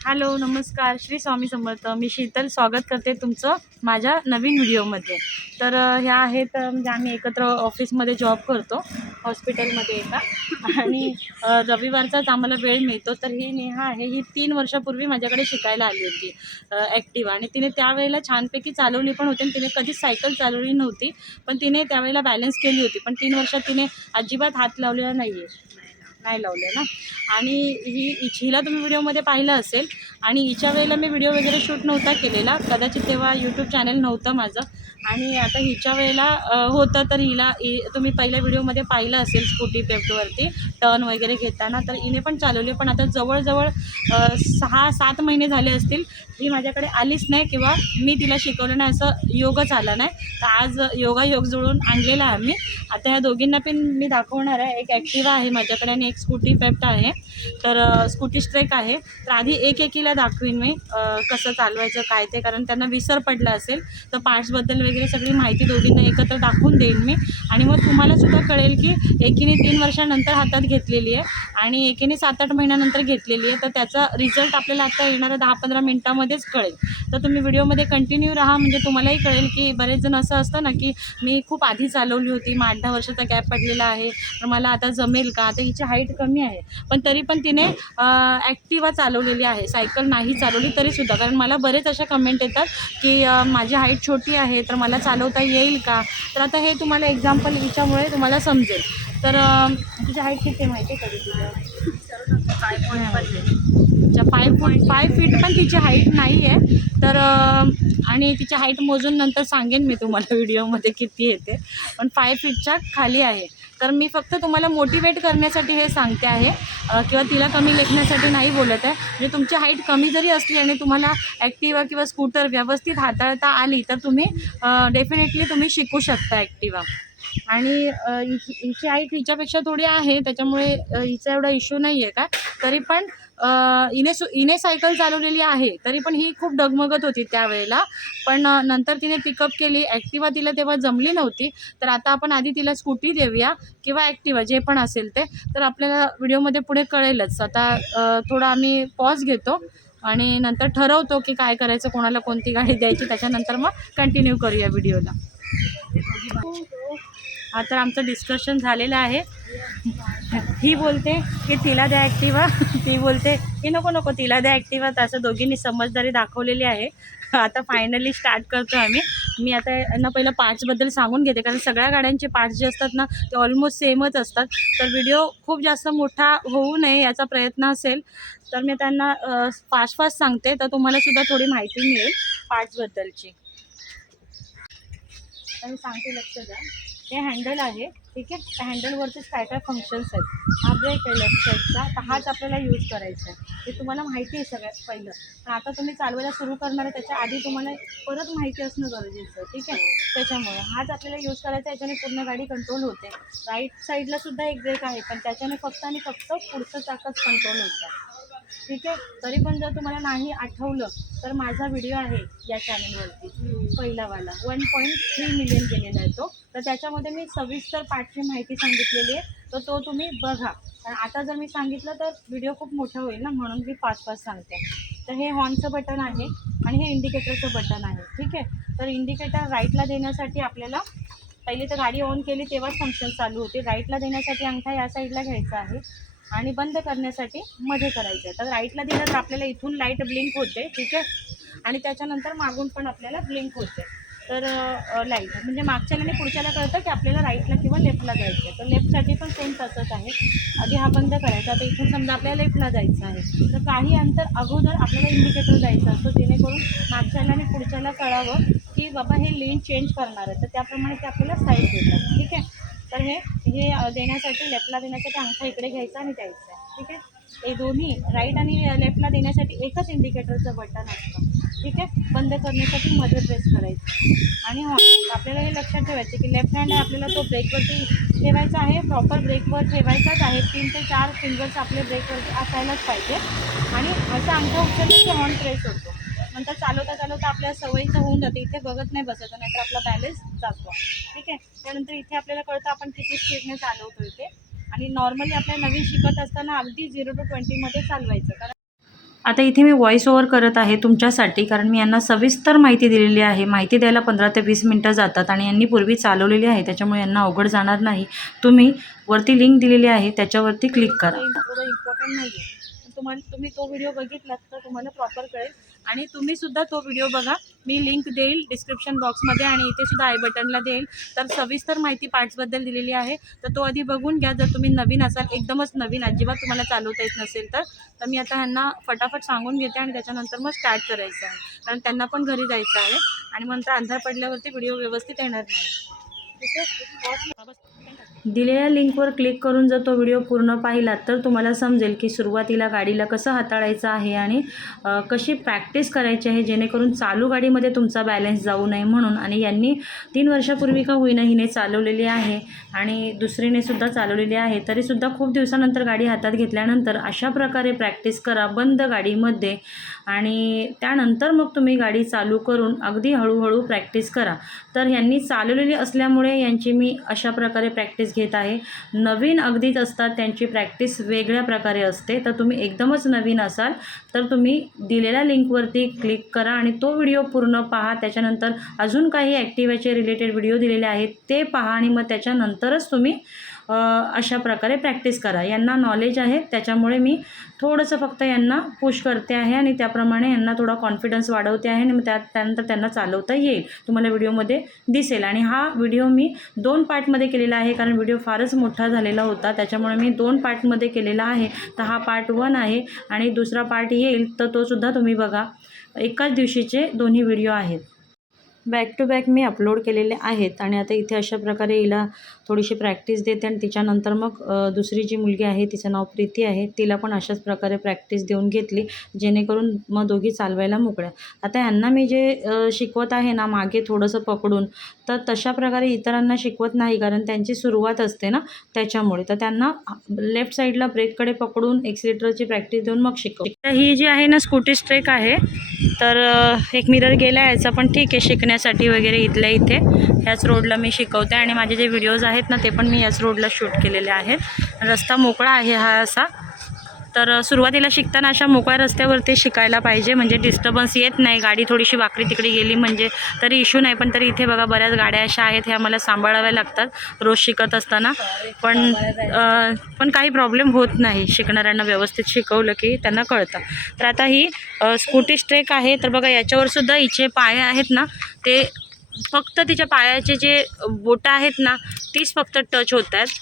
Hello नमस्कार. श्री स्वामी समर्थ. मी शीतल स्वागत करते तुमचं माझ्या नवीन व्हिडिओमध्ये. तर ह्या आहेत म्हणजे आम्ही एकत्र ऑफिसमध्ये जॉब करतो हॉस्पिटलमध्ये एका. आणि रविवारचाच आम्हाला वेळ मिळतो. तर ही नेहा आहे. ही तीन वर्षापूर्वी माझ्याकडे शिकायला आली होती ॲक्टिवा आणि तिने त्यावेळेला छानपैकी चालवली पण होती आणि तिने कधीच सायकल चालवली नव्हती. पण तिने त्यावेळेला बॅलन्स केली होती. पण तीन वर्षात तिने अजिबात हात लावलेला नाही आहे नाही लावले ना. आणि ही हिला तुम्ही व्हिडिओमध्ये पाहिलं असेल. आणि हिच्या वेळेला मी व्हिडिओ वगैरे शूट नव्हता केलेला. कदाचित तेव्हा यूट्यूब चॅनल नव्हतं माझं. आणि आता हिच्या वेळेला होतं तर हिला हि- तुम्ही पहिल्या व्हिडिओमध्ये पाहिलं असेल स्कूटी पेप्टवरती टर्न वगैरे घेताना. तर हिने पण चालवली. पण आता जवळजवळ सहा सात महिने झाले असतील. ही माझ्याकडे आलीच नाही किंवा मी तिला शिकवलं नाही. असं योगच आला नाही. तर आज योगायोग जुळून आणलेला आहे आम्ही. आता ह्या दोघींना पण मी दाखवणार आहे. एक ॲक्टिवा आहे माझ्याकडे आणि एक स्कूटी पेप्ट आहे. तर स्कूटी स्ट्रेक आहे. तर आधी एक एकीला दाखवीन मी कसं चालवायचं काय ते कारण त्यांना विसर पडला असेल. तर पार्ट्सबद्दल वगैरे सगळी माहिती दोघींना एकत्र दाखवून देईन मी. आणि मग तुम्हाला सुद्धा कळेल की एकीने तीन वर्षानंतर हातात घेतलेली आहे आणि एकीने सात आठ महिन्यानंतर घेतलेली आहे. तर त्याचा रिझल्ट आपल्याला आता येणाऱ्या दहा पंधरा मिनटामध्येच कळेल. तर तुम्ही व्हिडिओमध्ये कंटिन्यू राहा म्हणजे तुम्हालाही कळेल की बरेच जण असं असतं ना की मी खूप आधी चालवली होती मग आठ दहा वर्षाचा गॅप पडलेला आहे. तर मला आता जमेल का? आता हिची हाईट कमी आहे. पण तरी पण तिने ॲक्टिवा चालवलेली आहे. सायकल नाही चालवली तरीसुद्धा कारण मला बरेच अशा कमेंट येतात की माझी हाईट छोटी आहे तर मला चालवता येईल का? तर आता हे तुम्हाला एक्झाम्पल हिच्यामुळे तुम्हाला समजेल. तर तुझ्या तिची हाईट किती आहे माहिती आहे कधी तुझं अच्छा फाय फूट फाय फीट पण तिची हाईट नाही आहे. तर आणि तिची हाईट मोजून नंतर सांगेन मी तुम्हाला व्हिडिओमध्ये किती येते. पण फाय फीटच्या खाली आहे. तर मी फक्त तुम्हाला मोटिवेट करण्यासाठी हे सांगते आहे किंवा तिला कमी लेखण्यासाठी नाही बोलत आहे. म्हणजे तुमची हाईट कमी जरी असली आणि तुम्हाला ॲक्टिवा किंवा स्कूटर व्यवस्थित हाताळता आली तर तुम्ही डेफिनेटली तुम्ही शिकू शकता ॲक्टिवा आणि हिची हाईट हिच्यापेक्षा थोडी आहे त्याच्यामुळे हिचा एवढा इश्यू नाही आहे का? तरी पण इने सु इने सायकल चालवलेली आहे तरी पण ही खूप डगमगत होती त्यावेळेला. पण नंतर तिने पिकअप केली. ॲक्टिवा तिला तेव्हा जमली नव्हती. तर आता आपण आधी तिला स्कूटी देऊया किंवा ॲक्टिवा जे पण असेल ते. तर आपल्याला व्हिडिओमध्ये पुढे कळेलच. आता थोडा आम्ही पॉज घेतो आणि नंतर ठरवतो की काय करायचं कोणाला कोणती गाडी द्यायची. त्याच्यानंतर मग कंटिन्यू करूया व्हिडिओला. तर आमचं डिस्कशन झालेलं आहे. ही बोलते की तिला द्या ॲक्टिवा ती बोलते की नको नको तिला द्या ॲक्टिवा तर असं दोघींनी समजदारी दाखवलेली आहे. आता फायनली स्टार्ट करतो आम्ही. मी आता यांना पहिलं पार्ट्सबद्दल सांगून घेते. कारण सगळ्या गाड्यांचे पार्ट्स जे असतात ना ते ऑलमोस्ट सेमच असतात. तर व्हिडिओ खूप जास्त मोठा होऊ नये याचा प्रयत्न असेल. तर मी त्यांना फास्ट फास्ट सांगते. तर तुम्हालासुद्धा थोडी माहिती मिळेल पार्ट्सबद्दलची तर सांगते लक्ष द्या. हे हँडल आहे ठीक आहे? त्या हँडलवरतीच काय काय फंक्शन्स आहेत. हा ब्रेक आहे लेफ्ट साईडचा तर हाच आपल्याला यूज करायचा आहे. हे तुम्हाला माहिती आहे सगळ्यात पहिलं. पण आता तुम्ही चालवायला सुरू करणार आहे त्याच्या आधी तुम्हाला परत माहिती असणं गरजेचं आहे ठीक आहे? त्याच्यामुळे हाच आपल्याला यूज करायचा आहे याच्याने पूर्ण गाडी कंट्रोल होते. राईट साईडला सुद्धा एक ब्रेक आहे पण त्याच्याने फक्त आणि फक्त पुढचं चाकच कंट्रोल होतं. ठीक आहे? तरी पण जर तुम्हाला नाही आठवलं तर माझा व्हिडिओ आहे या चॅनलवरती पहिलावाला वन पॉईंट थ्री मिलियन गेलेला आहे तो. तर त्याच्यामध्ये मी सविस्तर पाठची माहिती सांगितलेली आहे. तर तो तुम्ही बघा. कारण आता जर मी सांगितलं तर व्हिडिओ खूप मोठा होईल ना? म्हणून मी फास्ट फास्ट सांगते. तर हे हॉर्नचं बटन आहे आणि हे इंडिकेटरचं बटन आहे. ठीक आहे? तर इंडिकेटर राईटला देण्यासाठी आपल्याला पहिली तर गाडी ऑन केली तेव्हाच फंक्शन चालू होते. राईटला देण्यासाठी अंगठा या साईडला घ्यायचा आहे. आणि बंद करण्यासाठी मध्ये करायचं आहे. तर राईटला दिलं तर आपल्याला इथून लाइट ब्लिंक होते ठीक आहे? आणि त्याच्यानंतर मागून पण आपल्याला ब्लिंक होते. तर लाइट म्हणजे मागच्याला आणि पुढच्याला कळतं की आपल्याला राईटला किंवा लेफ्टला जायचं आहे. तर लेफ्टसाठी पण सेम तसंच आहे. आधी हा बंद करायचा. आता इथून समजा आपल्याला लेफ्टला जायचं आहे. तर काही अंतर अगोदर आपल्याला इंडिकेटर जायचं असतो जेणेकरून मागच्याला आणि पुढच्याला कळावं की बाबा हे लेन चेंज करणार आहे. तर त्याप्रमाणे ते आपल्याला साईड देतात ठीक आहे? तर हे हे देण्यासाठी लेफ्टला देण्यासाठी अंगठा इकडे घ्यायचा आणि द्यायचा आहे. ठीक आहे? हे दोन्ही राईट आणि लेफ्टला देण्यासाठी एकच इंडिकेटरचं बटन असतं. ठीक आहे? बंद करण्यासाठी मध्ये प्रेस करायचं. आणि हॉ आपल्याला हे लक्षात ठेवायचं की लेफ्ट हँड आपल्याला तो ब्रेकवरती ठेवायचा आहे. प्रॉपर ब्रेकवर ठेवायचाच आहे. तीन ते चार फिंगर्स आपले ब्रेकवरती असायलाच पाहिजे. आणि असं अंगठा उचलला की हॉर्न प्रेस होतो. नंतर चालवता चालवता आपल्या सवयीचं होऊन जाते. इथे बघत नाही बसायचं नाहीतर आपला बॅलन्स जातो. ठीक आहे? त्यानंतर इथे आपल्याला कळतं आपण किती स्पीडने चालवतो इथे आणि नॉर्मली आपल्या नवीन शिकत असताना अगदी झिरो टू ट्वेंटीमध्ये चालवायचं. कारण आता इथे मी व्हॉईस ओव्हर करत आहे तुमच्यासाठी कारण मी यांना सविस्तर माहिती दिलेली आहे. माहिती द्यायला पंधरा ते वीस मिनटं जातात आणि यांनी पूर्वी चालवलेली आहे. त्याच्यामुळे यांना अवघड जाणार नाही. तुम्ही वरती लिंक दिलेली आहे. त्याच्यावरती क्लिक करा. इम्पॉर्टंट नाही आहे तुम्हाला तुम्ही तो व्हिडिओ बघितलात तर तुम्हाला प्रॉपर कळेल. आणि तुम्ही सुद्धा तो व्हिडिओ बघा. मी लिंक देईल डिस्क्रिप्शन बॉक्समध्ये आणि इथे सुद्धा आय बटनला देईल. तर सविस्तर माहिती पार्ट्सबद्दल दिलेली आहे. तर तो आधी बघून घ्या. जर तुम्ही नवीन असाल एकदमच नवीन अजिबात तुम्हाला चालवता येत नसेल तर तर मी आता ह्यांना फटाफट सांगून घेते आणि त्याच्यानंतर मग स्टार्ट करायचं आहे. कारण त्यांना पण घरी जायचं आहे आणि नंतर अंधार पडल्यावरती व्हिडिओ व्यवस्थित येणार नाही. ठीक आहे? दिलेल्या लिंकवर क्लिक करून जर तो व्हिडिओ पूर्ण पाहिलात तर तुम्हाला समजेल की सुरुवातीला गाडीला कसं हाताळायचं आहे आणि कशी प्रॅक्टिस करायची आहे जेणेकरून चालू गाडीमध्ये तुमचा बॅलन्स जाऊ नये म्हणून. आणि यांनी तीन वर्षापूर्वी का होईना हिने चालवलेली आहे आणि दुसरीने सुद्धा चालवलेली आहे तरीसुद्धा खूप दिवसानंतर गाडी हातात घेतल्यानंतर अशा प्रकारे प्रॅक्टिस करा. बंद गाडीमध्ये आणि त्यानंतर मग तुम्ही गाडी चालू करून अगदी हळूहळू प्रॅक्टिस करा. तर यांनी चालवलेली असल्यामुळे यांची मी अशा प्रकारे प्रॅक्टिस घेत आहे. नवीन अगदीच असतात त्यांची प्रॅक्टिस वेगळ्या प्रकारे असते. तर तुम्ही एकदमच नवीन असाल तर तुम्ही दिलेल्या लिंकवरती क्लिक करा आणि तो व्हिडिओ पूर्ण पहा. त्याच्यानंतर अजून काही ॲक्टिव्याचे रिलेटेड व्हिडिओ दिलेले आहेत ते पहा आणि मग त्याच्यानंतरच तुम्ही अशा प्रकारे प्रॅक्टिस करा. यांना नॉलेज आहे त्याच्यामुळे मी थोडंसं फक्त यांना पुश करते आहे आणि त्याप्रमाणे यांना थोडा कॉन्फिडन्स वाढवते आहे आणि मग त्या त्यानंतर त्यांना चालवता येईल. तुम्हाला व्हिडिओमध्ये दिसेल. आणि हा व्हिडिओ मी दोन पार्टमध्ये केलेला आहे कारण व्हिडिओ फारच मोठा झालेला होता. त्याच्यामुळे मी दोन पार्टमध्ये केलेला आहे. तर हा पार्ट वन आहे आणि दुसरा पार्ट येईल तर तो सुद्धा तुम्ही बघा. एकाच दिवशीचे दोन्ही व्हिडिओ आहेत. बॅक टू बॅक मी अपलोड केलेले आहेत आणि आता इथे अशा प्रकारे हिला थोडीशी प्रॅक्टिस देते आणि तिच्यानंतर मग दुसरी जी मुलगी आहे तिचं नाव प्रीती आहे तिला पण अशाच प्रकारे प्रॅक्टिस देऊन घेतली जेणेकरून मग दोघी चालवायला मोकळ्या. आता यांना मी जे शिकवत आहे ना मागे थोडंसं पकडून तर तशा प्रकारे इतरांना शिकवत नाही कारण त्यांची सुरुवात असते ना त्याच्यामुळे. तर त्यांना लेफ्ट साईडला ब्रेककडे पकडून एक्सिलेटरची प्रॅक्टिस देऊन मग शिकव. तर ही जी आहे ना स्कूटी स्ट्रेक आहे तर एक मिरर गेला याचा पण ठीक आहे शिकण्यासाठी वगैरे इथल्या इथे. ह्याच रोडला मी शिकवते आणि माझे जे व्हिडिओज आहेत ना ते पण मी याच रोडला शूट केलेले आहेत. रस्ता मोकळा आहे हा असा. तर सुरुवातीला शिकताना अशा मोकळ्या रस्त्यावरती शिकायला पाहिजे म्हणजे डिस्टर्बन्स येत नाही. गाडी थोडीशी वाकडी तिकडे गेली म्हणजे तरी इश्यू नाही पण तरी इथे बघा बऱ्याच गाड्या अशा आहेत ह्या मला सांभाळाव्या लागतात रोज शिकत असताना. पण पण काही प्रॉब्लेम होत नाही. शिकणाऱ्यांना व्यवस्थित शिकवलं की त्यांना कळतं. तर आता ही स्कूटी स्ट्रेक आहे. तर बघा याच्यावरसुद्धा हिचे पाय आहेत ना ते फक्त तिच्या पायाचे जे बोटं आहेत ना तीच फक्त टच होत आहेत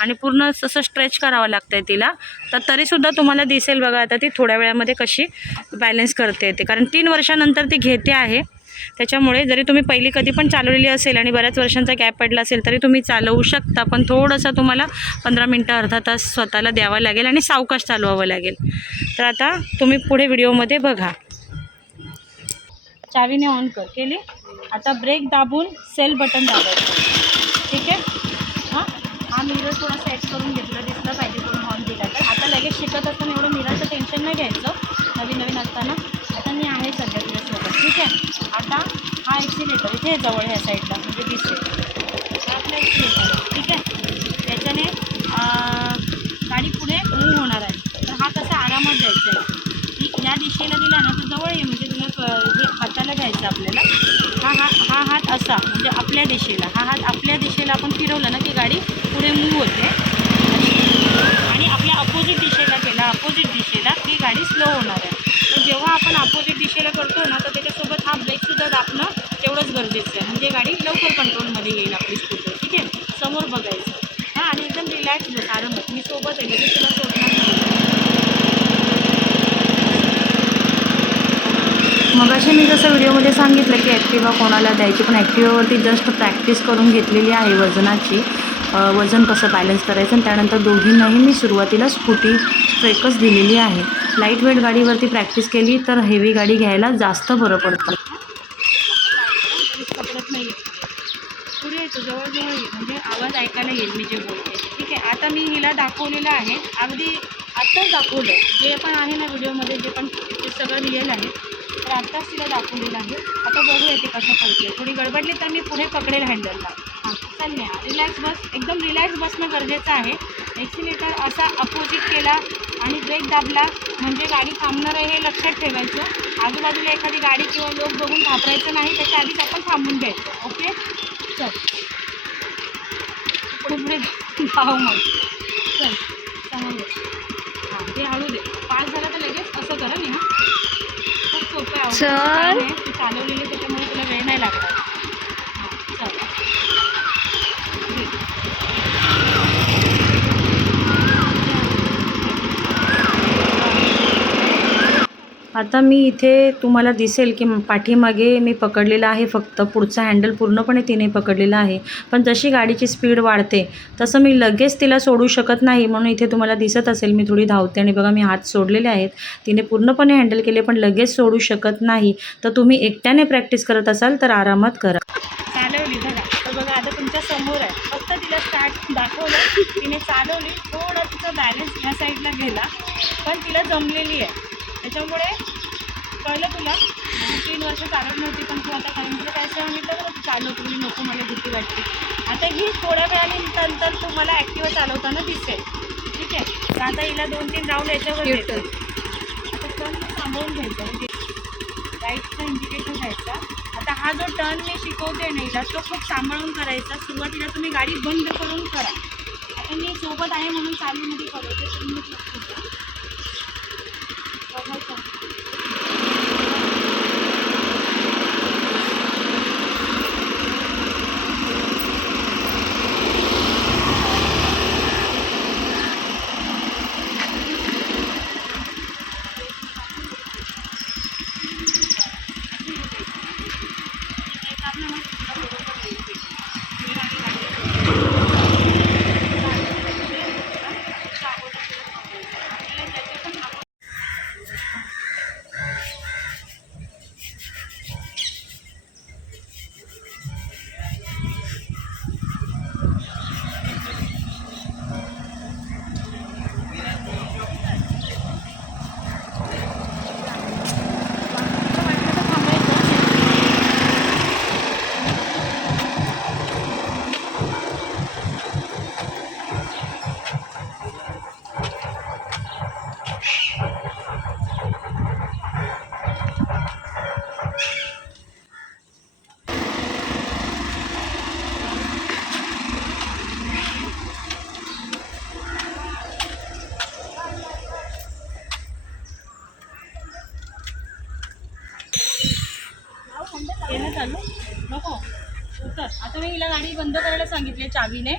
आणि पूर्ण तसं स्ट्रेच करावं लागतं आहे तिला. तर तरीसुद्धा तुम्हाला दिसेल बघा आता ती थोड्या वेळामध्ये कशी बॅलन्स करते ते. कारण तीन वर्षानंतर ती घेते आहे. त्याच्यामुळे जरी तुम्ही पहिली कधी पण चालवलेली असेल आणि बऱ्याच वर्षांचा गॅप पडला असेल तरी तुम्ही चालवू शकता. पण थोडंसं तुम्हाला पंधरा मिनटं अर्धा तास स्वतःला द्यावं लागेल आणि सावकाश चालवावं लागेल. तर आता तुम्ही पुढे व्हिडिओमध्ये बघा. चावीने ऑन कर. केली? आता ब्रेक दाबून सेल बटन दाबायचं. ठीक आहे? हां? मिरर थोडा सेट करून घेतला दिसलं पाहिजे कोण हॉल दिला तर. आता लगेच शिकत असताना एवढं मिररचं टेन्शन नाही घ्यायचं. नवीन नवीन असताना. आता मी आहे सध्या तुझ्यासोबत ठीक आहे? आता हा एक्सिलेटर इथे जवळ ह्या साईडला म्हणजे दिसेल आपला एक्सिलेटर ठीक आहे? त्याच्याने गाडी पुढे मूव्ह होणार आहे. तर हा कसा आरामात जायचा आहे. या दिशेला दिला ना तर जवळ ये म्हणजे तुला हे हाताला घ्यायचं आपल्याला. हा हा हा हात असा म्हणजे आपल्या दिशेला. हा हात आपल्या दिशेला आपण फिरवलं ना की गाडी पुढे मूव्ह होते. आणि आपल्या अपोजिट दिशेला केला. अपोजिट दिशेला ही गाडी स्लो होणार आहे. जेव्हा आपण अपोजिट दिशेला करतो ना तर त्याच्यासोबत हा ब्रेकसुद्धा दाबणं तेवढंच गरजेचं आहे. म्हणजे गाडी लवकर कंट्रोलमध्ये येईल आपली स्कूटर ठीक आहे? समोर बघायचं. हां आणि एकदम रिलॅक्स बस. आरामात. मी सोबत आहे. लगेच तुला सोडणार नाही मग असे मी जसं व्हिडिओमध्ये सांगितलं की ॲक्टिवा कोणाला द्यायची पण ॲक्टिवावरती जस्ट प्रॅक्टिस करून घेतलेली आहे वजनाची. वजन कसं बॅलन्स करायचं आणि त्यानंतर दोघींनाही मी सुरुवातीला स्कूटी स्ट्रेकच दिलेली आहे. लाइट वेट गाडीवरती प्रॅक्टिस केली तर हेवी गाडी घ्यायला जास्त बरं पडतं. नाही जवळजवळ म्हणजे आवाज ऐकायला येईल मी जे बोलते. ठीक आहे आता मी हिला दाखवलेलं आहे. अगदी आत्ताच दाखवलं. जे पण आहे ना व्हिडिओमध्ये जे पण ते सगळं रिअल आहे. तर आत्ताच तिला दाखवलेलं आहे. आता बघूया ते कसं करते थोडी गडबडली तर मी पुढे पकडेल हँडलला हां चालले रिलॅक्स बस. एकदम रिलॅक्स बसणं गरजेचं आहे. एक्सिलेटर असा अपोजिट केला आणि ब्रेक दाबला म्हणजे गाडी थांबणार आहे हे लक्षात ठेवायचं. आजूबाजूला एखादी गाडी किंवा लोक बघून घाबरायचं नाही. त्याच्या आधीच आपण थांबून घ्यायचं. ओके चल. पुढे पुढे धाव मग. चल. चालवलेली त्याच्यामुळे तुला वेळ नाही लागणार आता मी इथे तुम्हाला दिसेल की पाठीमागे मी पकडलेला आहे फक्त. पुढचा हँडल पूर्णपणे तिने पकडलेला आहे. पण जशी गाडीची स्पीड वाढते तसं मी लगेच तिला सोडू शकत नाही. म्हणून इथे तुम्हाला दिसत असेल मी थोडी धावते आणि बघा मी हात सोडलेले आहेत. तिने पूर्णपणे हँडल केले पण लगेच सोडू शकत नाही. तर तुम्ही एकट्याने प्रॅक्टिस करत असाल तर आरामात करा. चालवली बघा. तर बघा आता तुमच्यासमोर आहे. फक्त तिला स्टार्ट दाखवलं. तिने चालवली. थोडं तिचा बॅलन्स ह्या साईडला गेला. पण तिला जमलेली आहे. त्याच्यामुळे कळलं तुला. तीन वर्ष चालत नव्हती पण तू आता काही तुला काय सांगितलं बरं तू चालव तुम्ही नको मला भीती वाटते. आता ही थोड्या वेळाने नंतर तुम्हाला ॲक्टिवा चालवताना दिसेल. ठीक आहे? तर आता हिला दोन तीन राऊंड याच्यावर देते. आता टर्न सांभाळून घ्यायचा म्हणजे राईटचा इंडिकेटर घ्यायचा आता हा जो टर्न मी शिकवते ना हिला तो खूप सांभाळून करायचा. सुरुवातीला तुम्ही गाडी बंद करून करा. आता मी सोबत आहे म्हणून चालूमध्ये करवते तुम्ही लक्ष द्या बघायचं ना चालू? नको. उतर आता मी हिला गाडी बंद करायला सांगितली चावीने.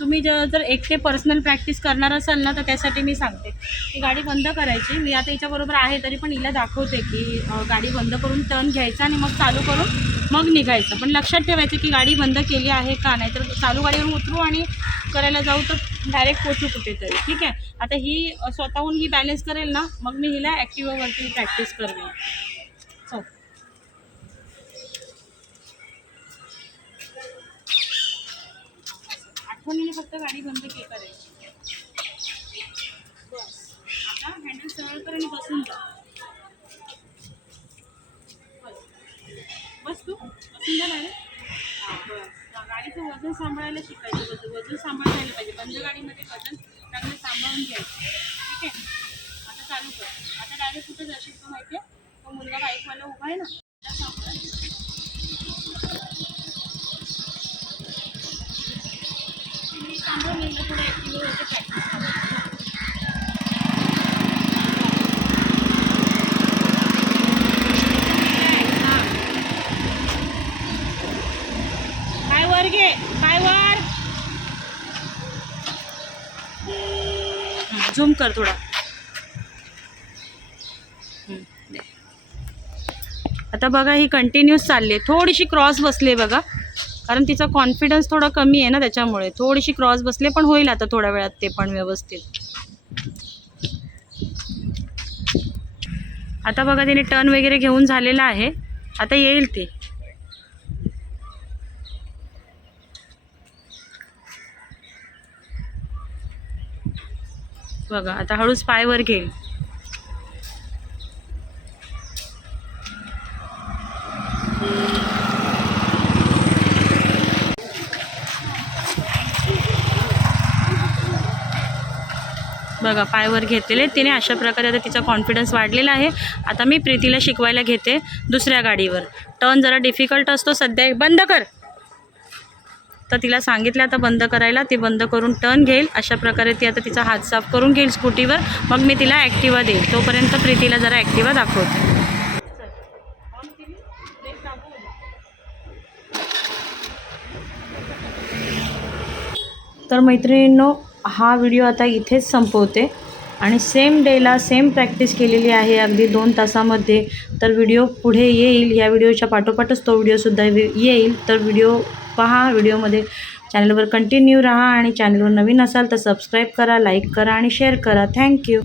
तुम्ही ज- जर एकटे पर्सनल प्रॅक्टिस करणार असाल ना तर त्यासाठी मी सांगते. की गाडी बंद करायची. मी आता हिच्याबरोबर आहे तरी पण हिला दाखवते की गाडी बंद करून टर्न घ्यायचा आणि मग चालू करून मग निघायचं. पण लक्षात ठेवायचं की गाडी बंद केली आहे का नाही. तर चालू गाडीवरून उतरू आणि करायला जाऊ तर डायरेक्ट पोचू कुठेतरी. ठीक आहे? आता ही स्वतःहून ही बॅलन्स करेल ना मग मी हिला ॲक्टिवावरती प्रॅक्टिस करेन चल. आठवणीने म्हणजे फक्त गाडी बंद के करायची. बस. आता हँडल सरळ कर आणि बसून जा. बस. बस तू. बसून जा डायरेक्ट बस. गाडीचं वजन सांभाळायला शिकायचं. वजन वजन सांभाळायला पाहिजे. बंद गाडीमध्ये वजन चांगलं सांभाळून घ्यायचं. ठीक आहे? आता चालू कर. आता डायरेक्ट कुठे जाशील तो माहिती आहे तो मुलगा बाईकवाला उभा आहे ना त्याला सांभाळ तुम्ही सांभाळून नेलं थोडं ॲक्टिव्ह होते प्रॅक्टिस काय वर घे काय वर झूम कर थोडा. आता बघा ही कंटिन्यूस चालली आहे. थोडीशी क्रॉस बसली आहे बघा. कारण तिचा कॉन्फिडन्स थोडा कमी आहे ना त्याच्यामुळे. थोडीशी क्रॉस बसले पण होईल आता थोड्या वेळात ते पण व्यवस्थित. आता बघा तिने टर्न वगैरे घेऊन झालेला आहे. आता येईल ती. बघा आता हळूच पायवर घेईल. बघा पायवर घेतलेले. तिने अशा प्रकारे आता तिचा कॉन्फिडन्स वाढलेला आहे. आता मी प्रीतीला शिकवायला घेते दुसऱ्या गाडीवर. टर्न जरा डिफिकल्ट असतो सध्या बंद कर. तर तिला सांगितलं आता बंद करायला. ती बंद करून टर्न घेईल. अशा प्रकारे ती आता तिचा हात साफ करून घेईल स्कूटीवर. मग मी तिला ॲक्टिवा देईल. तोपर्यंत प्रीतीला जरा ॲक्टिवा दाखवते. तर मैत्रिणींनो हा व्हिडिओ आता इथेच संपवते. आणि सेम डेला सेम प्रॅक्टिस केलेली आहे अगदी दोन तासामध्ये. तर व्हिडिओ पुढे येईल. या व्हिडिओच्या पाठोपाठच तो व्हिडिओसुद्धा वि- येईल. तर व्हिडिओ पहा. व्हिडिओमध्ये चॅनलवर कंटिन्यू राहा आणि चॅनलवर नवीन असाल तर सबस्क्राईब करा लाईक करा आणि शेअर करा. थँक्यू